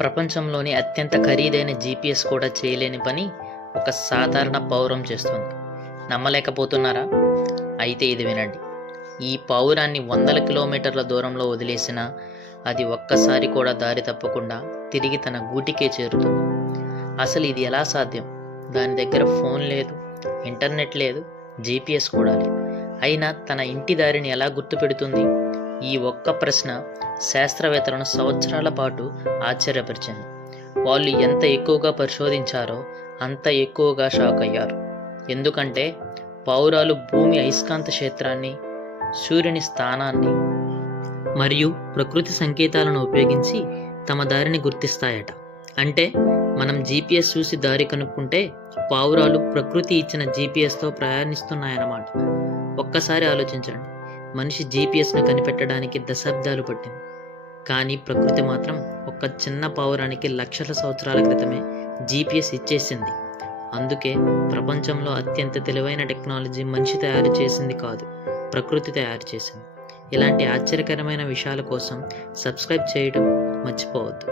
ప్రపంచంలోని అత్యంత ఖరీదైన జీపీఎస్ కూడా చేయలేని పని ఒక సాధారణ పౌరం చేస్తుంది. నమ్మలేకపోతున్నారా? అయితే ఇది వినండి. ఈ పావురాన్ని వందల కిలోమీటర్ల దూరంలో వదిలేసినా అది ఒక్కసారి కూడా దారి తప్పకుండా తిరిగి తన గూటికే చేరుతుంది. అసలు ఇది ఎలా సాధ్యం? దాని దగ్గర ఫోన్ లేదు, ఇంటర్నెట్ లేదు, జీపీఎస్ కూడా లేదు. అయినా తన ఇంటి దారిని ఎలా గుర్తుపెడుతుంది? ఈ ఒక్క ప్రశ్న శాస్త్రవేత్తలను సంవత్సరాల పాటు ఆశ్చర్యపరిచింది. వాళ్ళు ఎంత ఎక్కువగా పరిశోధించారో అంత ఎక్కువగా షాక్ అయ్యారు. ఎందుకంటే పావురాలు భూమి అయస్కాంత క్షేత్రాన్ని, సూర్యుని స్థానాన్ని మరియు ప్రకృతి సంకేతాలను ఉపయోగించి తమ దారిని గుర్తిస్తాయట. అంటే మనం జీపీఎస్ చూసి దారి కనుక్కుంటే పావురాలు ప్రకృతి ఇచ్చిన జీపీఎస్తో ప్రయాణిస్తున్నాయన్నమాట. ఒక్కసారి ఆలోచించండి. మనిషి జీపీఎస్ను కనిపెట్టడానికి దశాబ్దాలు పట్టింది, కానీ ప్రకృతి మాత్రం ఒక చిన్న పావురానికి లక్షల సంవత్సరాల క్రితమే జీపీఎస్ ఇచ్చేసింది. అందుకే ప్రపంచంలో అత్యంత తెలివైన టెక్నాలజీ మనిషి తయారు చేసింది కాదు, ప్రకృతి తయారు చేసింది. ఇలాంటి ఆశ్చర్యకరమైన విషయాల కోసం సబ్స్క్రైబ్ చేయడం మర్చిపోవద్దు.